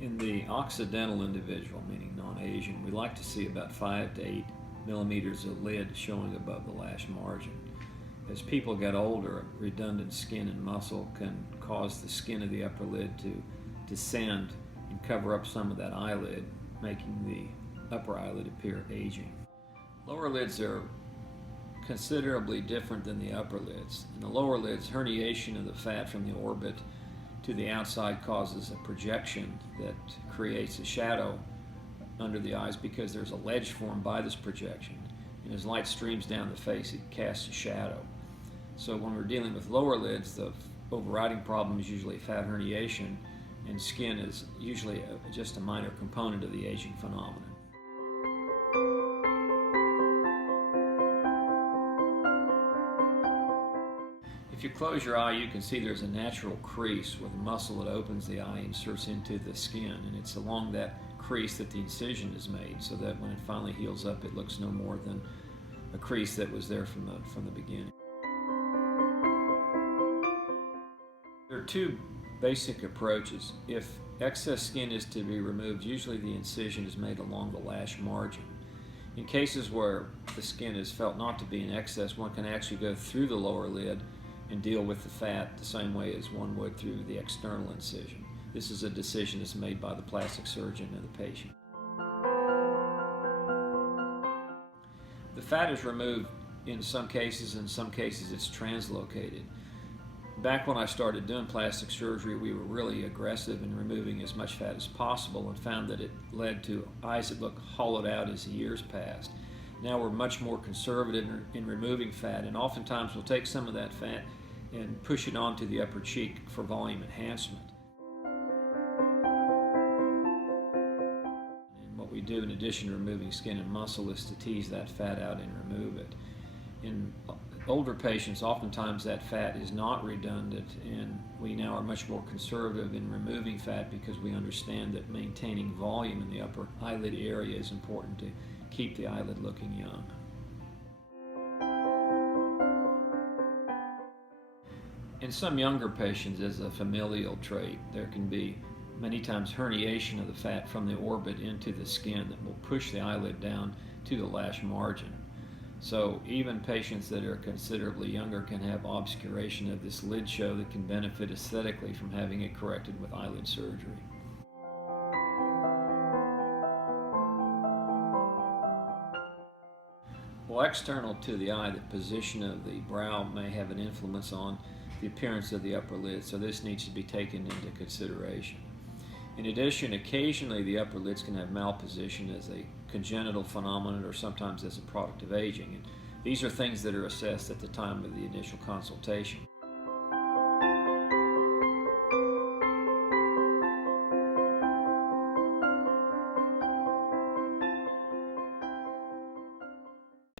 In the Occidental individual, meaning non-Asian, we like to see about 5 to 8 millimeters of lid showing above the lash margin. As people get older, redundant skin and muscle can cause the skin of the upper lid to descend and cover up some of that eyelid, making the upper eyelid appear aging. Lower lids are considerably different than the upper lids. In the lower lids, herniation of the fat from the orbit to the outside causes a projection that creates a shadow under the eyes because there's a ledge formed by this projection. And as light streams down the face, it casts a shadow. So when we're dealing with lower lids, the overriding problem is usually fat herniation, and skin is usually just a minor component of the aging phenomenon. If you close your eye, you can see there's a natural crease with a muscle that opens the eye and inserts into the skin, and it's along that crease that the incision is made, so that when it finally heals up, it looks no more than a crease that was there from the beginning. There are two basic approaches. If excess skin is to be removed, usually the incision is made along the lash margin. In cases where the skin is felt not to be in excess, one can actually go through the lower lid and deal with the fat the same way as one would through the external incision. This is a decision that's made by the plastic surgeon and the patient. The fat is removed in some cases it's translocated. Back when I started doing plastic surgery, we were really aggressive in removing as much fat as possible and found that it led to eyes that look hollowed out as the years passed. Now we're much more conservative in removing fat, and oftentimes we'll take some of that fat and push it onto the upper cheek for volume enhancement. And what we do in addition to removing skin and muscle is to tease that fat out and remove it. In older patients, oftentimes that fat is not redundant, and we now are much more conservative in removing fat because we understand that maintaining volume in the upper eyelid area is important to keep the eyelid looking young. In some younger patients, as a familial trait, there can be many times herniation of the fat from the orbit into the skin that will push the eyelid down to the lash margin. So even patients that are considerably younger can have obscuration of this lid show that can benefit aesthetically from having it corrected with eyelid surgery. Well, external to the eye, the position of the brow may have an influence on the appearance of the upper lid, so this needs to be taken into consideration. In addition, occasionally the upper lids can have malposition as a congenital phenomenon or sometimes as a product of aging. And these are things that are assessed at the time of the initial consultation.